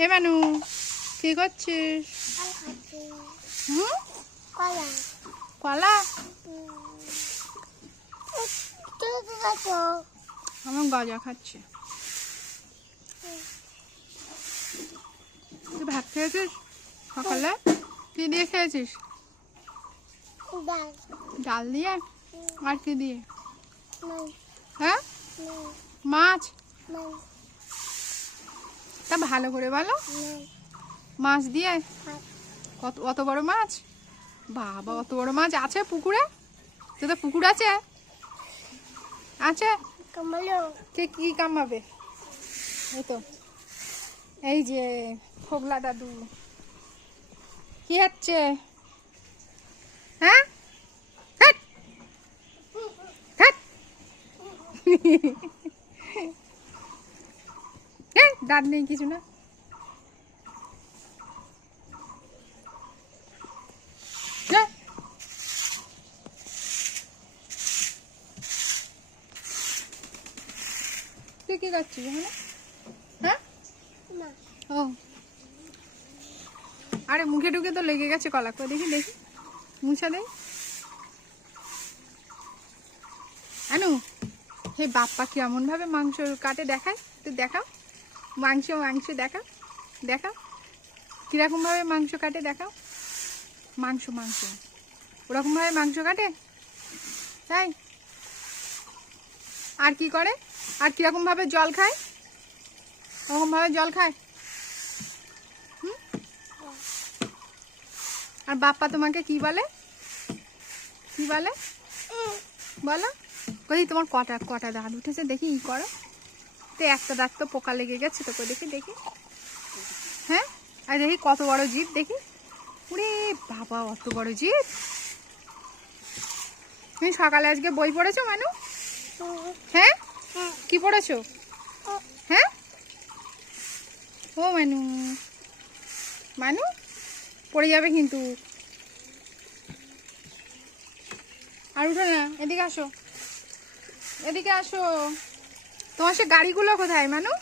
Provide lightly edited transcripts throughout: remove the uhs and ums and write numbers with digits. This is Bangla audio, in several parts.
হে মানু, কি করছিস? কলা? আমার গজা খাচ্ছে। তুই ভাত খেয়েছিস সকালে? কি দিয়ে খেয়েছিস? ডাল দিয়ে? আর কি দিয়ে? হ্যাঁ, মাছ। তা ভালো করে বলো। মাছ দিয়ে? কত অত বড় মাছ? বাবা, অত বড় মাছ আছে পুকুরে? তোদের পুকুর আছে? আছে? কে কি কামাবে? এই তো, এই যে ফোগলা দাদু কি হচ্ছে? হ্যাঁ, দাঁত নেই কিছু না। তুই কি করছিস এখানে? হ্যাঁ, ও আরে মুখে ঢুকে তো লেগে গেছে কলা। করে দেখি দেখি, মুছা দেই। আনু, হে বাপ্পা কেমন ভাবে মাংস কাটে দেখায়, তুই দেখাও। মাংস মাংস দেখাও, দেখাও কিরকম ভাবে মাংস কাটে দেখাও। মাংস মাংস ওরকম ভাবে মাংস কাটে তাই? আর কি করে? আর কিরকম ভাবে জল খায়? ওরকম ভাবে জল খায়? আর বাপ্পা তোমাকে কি বলে? কি বলে বলো? কই তোমার কটা কটা দাঁত উঠেছে দেখি, ই করো তো। একটা দাঁত তো পোকা লেগে গেছে তো, দেখি দেখি। হ্যাঁ, আর দেখি কত বড় জিভ দেখি। ওরে বাবা, অত বড় জিভ! তুমি সকালে আজকে বই পড়েছো মানু? হ্যাঁ, কি পড়েছো? হ্যাঁ, ও মানু, মানু পড়ে যাবে কিন্তু। আর উঠো না, এদিকে আসো, এদিকে আসো। তোমার সে গাড়িগুলো কোথায় মানু?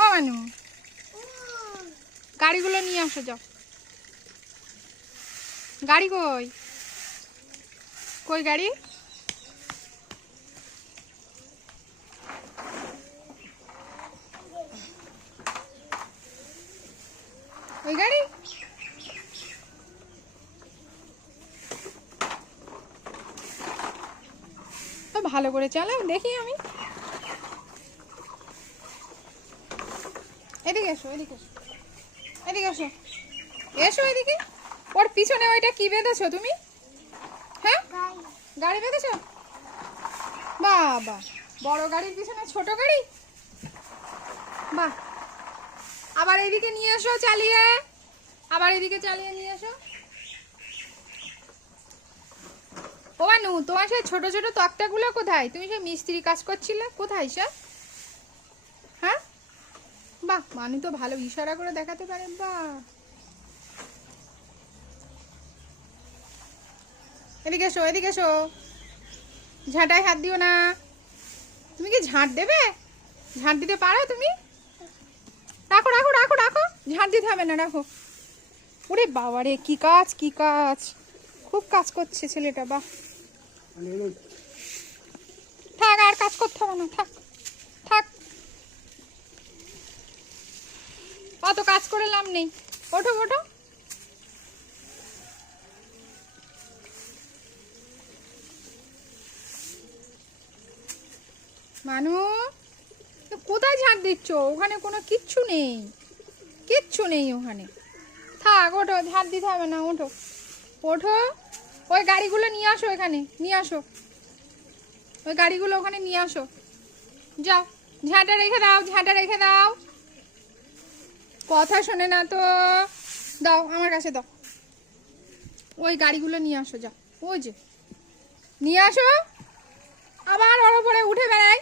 ও মানু, গাড়িগুলো নিয়ে আসো, যাও। গাড়ি কই? কই গাড়ি? ওই গাড়ি? তো ভালো করে চালাও দেখি আমি। এদিকে এসো, এদিকে এসো, এদিকে এসো, এসো এদিকে। ওর পিছনে ওইটা কি বেঁধেছো তুমি? হ্যাঁ, গাড়ি বেঁধেছো? বাবা, বড় গাড়ির পিছনে ছোট গাড়ি? বাহ, আবার এদিকে নিয়ে এসো চালিয়ে, আবার এদিকে চালিয়ে নিয়ে এসো। ও মানু, তোমার সেই ছোট ছোট তক্তাগুলো কোথায়? তুমি সেই মিস্ত্রি কাজ করছিলে, কোথায় সে? হ্যাঁ, বাহ, মানু তো ভালো ইশারা করে দেখাতে পারে। বাহ, এদিকে এসো, এদিকে এসো। ঝাঁটায় হাত দিও না। তুমি কি ঝাঁট দেবে? ঝাঁট দিতে পারো তুমি? রাখো রাখো রাখো রাখো, ঝাঁট দিতে হবে না, রাখো। ওরে বাবা রে, কি কাজ কি কাজ! খুব কাজ করছে ছেলেটা, বাহ। থাক, আর কাজ করতে হবে না, থাক থাক, অত কাজ করে লাভ নেই। ওঠো ওঠো। মানু, কোথায় ঝাঁট দিচ্ছ? ওখানে কোনো কিচ্ছু নেই, কিচ্ছু নেই ওখানে। থাক, ওঠো, ঝাঁট দিতে হবে না, ওঠো ওঠো। ওই গাড়িগুলো নিয়ে আসো, এখানে নিয়ে আসো। ওই গাড়িগুলো ওখানে নিয়ে আসো, যাও। ঝাঁটা রেখে দাও, ঝাঁটা রেখে দাও। কথা শোনে না তো, দাও আমার কাছে দাও। ওই গাড়িগুলো নিয়ে আসো, যাও। ওই যে নিয়ে আসো, আবার ওর উপরে উঠে বেড়াই।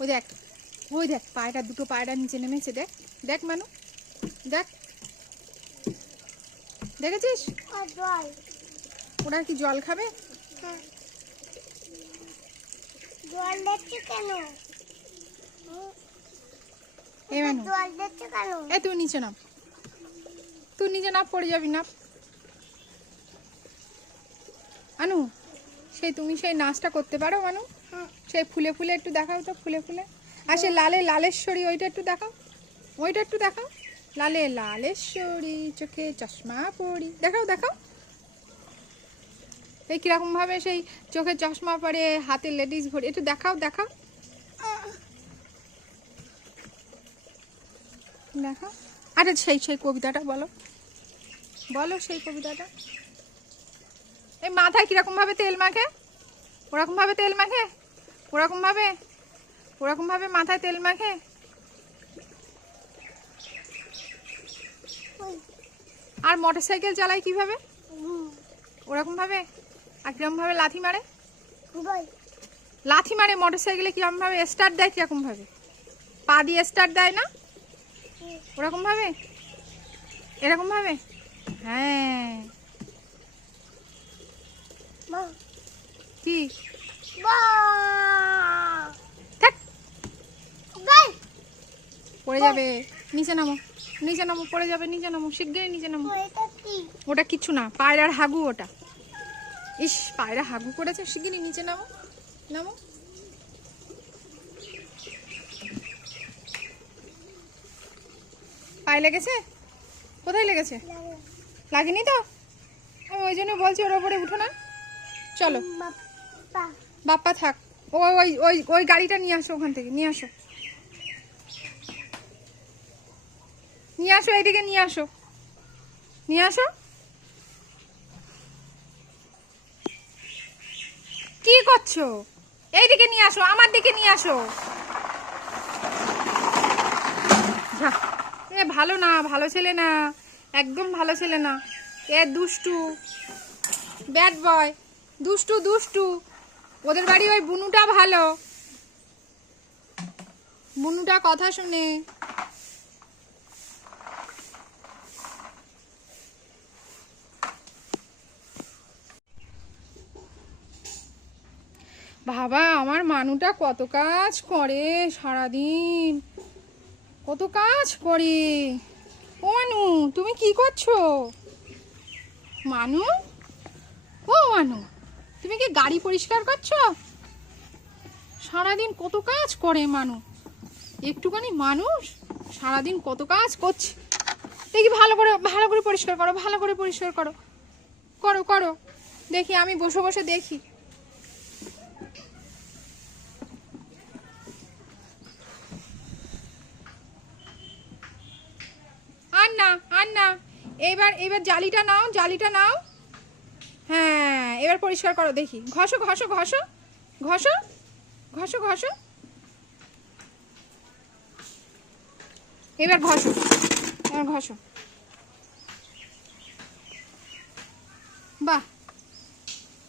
ওই দেখ, ওই দেখ, পায়টা দুটো পায়টা নিচে নেমেছে, দেখ দেখ মানু, দেখ, দেখেছিস? ওরা কি জল খাবে? জল দেখছি কেন? এই মানু এ তুই নিচে নাম, তুই নিচে নাম, পড়ে যাবি না। আনু সেই তুমি সেই নাচটা করতে পারো মানু? সেই ফুলে ফুলে একটু দেখাও তো, ফুলে ফুলে। আর সে লালে লালেশ্বরী ওইটা একটু দেখাও, ওইটা একটু দেখাও। লালে লালেশ্বরী চোখে চশমা পরি, দেখাও দেখাও। এই কিরকম ভাবে সেই চোখে চশমা পরে, হাতে লেডিস ভরি, একটু দেখাও দেখাও দেখাও। আরে সেই সেই কবিতাটা বলো, বলো সেই কবিতাটা। এই মাথায় কিরকম ভাবে তেল মাখে, ওরকম ভাবে তেল মাখে, ওরকম ভাবে, ওরকম ভাবে মাথায় তেল মাখে। আর মোটরসাইকেল চালায় কিভাবে, ওরকম ভাবে। আর কিরকম ভাবে লাথি মারে, লাথি মারে মোটরসাইকেলে কিরকম ভাবে স্টার্ট দেয়, কিরকম ভাবে পা দিয়ে স্টার্ট দেয় না, ওরকম ভাবে, এরকম ভাবে। হ্যাঁ কি পড়ে যাবে, নিচে নামো, নিচে নামো, পড়ে যাবে, নিচে নামো, শিগগিরই নিচে নামো। ওটা কিচ্ছু না, পায়রার হাগু ওটা। ইস পায়রা হাগু করেছে, শিগগিরই নিচে নামো, নামো। পায়ে লেগেছে, কোথায় লেগেছে? লাগেনি তো, আমি ওই জন্য বলছি ওর ওপরে উঠো না। চলো বাপ্পা থাক, ওই ওই ওই ওই গাড়িটা নিয়ে আসো, ওখান থেকে নিয়ে আসো, নিয়ে আসো, এইদিকে নিয়ে আসো, নিয়ে আসো। কি করছো? এইদিকে নিয়ে আসো, আমার দিকে নিয়ে আসো। এ ভালো না, ভালো ছেলে না, একদম ভালো ছেলে না। এ দুষ্টু, ব্যাড বয়, দুষ্টু দুষ্টু। ওদের বাড়ি ওই বুনুটা ভালো, বুনুটা কথা শুনে। বাবা আমার মানুটা কত কাজ করে সারাদিন, কত কাজ করে। ও মানু তুমি কি করছো? মানু, ও মানু তুমি কি গাড়ি পরিষ্কার করছো? সারাদিন কত কাজ করে মানু, একটুখানি মানুষ সারাদিন কত কাজ করছে। দেখি ভালো করে পরিষ্কার করো, ভালো করে পরিষ্কার করো, করো করো দেখি, আমি বসে বসে দেখি। আর না আর না, এবার এবার জালিটা নাও, জালিটা নাও। হ্যাঁ এবার পরিষ্কার করো দেখি, ঘষো ঘষো ঘষো ঘষো ঘষো ঘষো, এবার ঘষো, এবার ঘষো। বাহ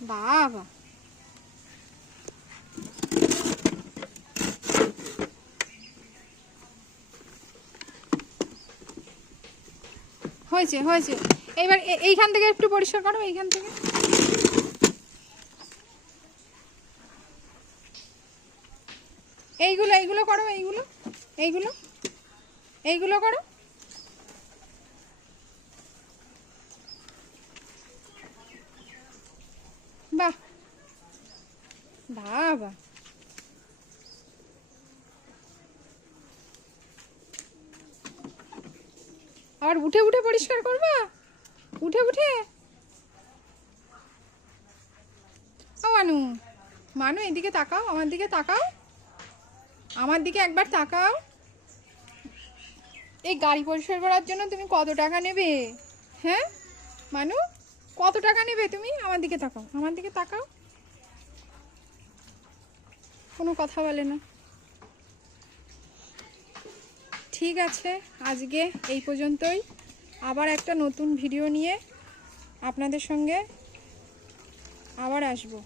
বাহ বাহ, হয়েছে হয়েছে। এবার এইখান থেকে একটু পরিষ্কার করো, এইখান থেকে। এইগুলো এইগুলো করো, এইগুলো এইগুলো এইগুলো করো। বাহ বাহ বাহ, আবার উঠে উঠে পরিষ্কার করবা, উঠে উঠে। ও মানু, মানু এদিকে তাকাও, আমার দিকে তাকাও, আমার দিকে একবার তাকাও। এই গাড়ি পরিষ্কার করার জন্য তুমি কত টাকা নেবে? হ্যাঁ মানু কত টাকা নেবে তুমি? আমার দিকে তাকাও, আমার দিকে তাকাও, কোনো কথা বলে না। ঠিক আছে আজকে এই পর্যন্তই, আবার একটা নতুন ভিডিও নিয়ে আপনাদের সঙ্গে আবার আসবো।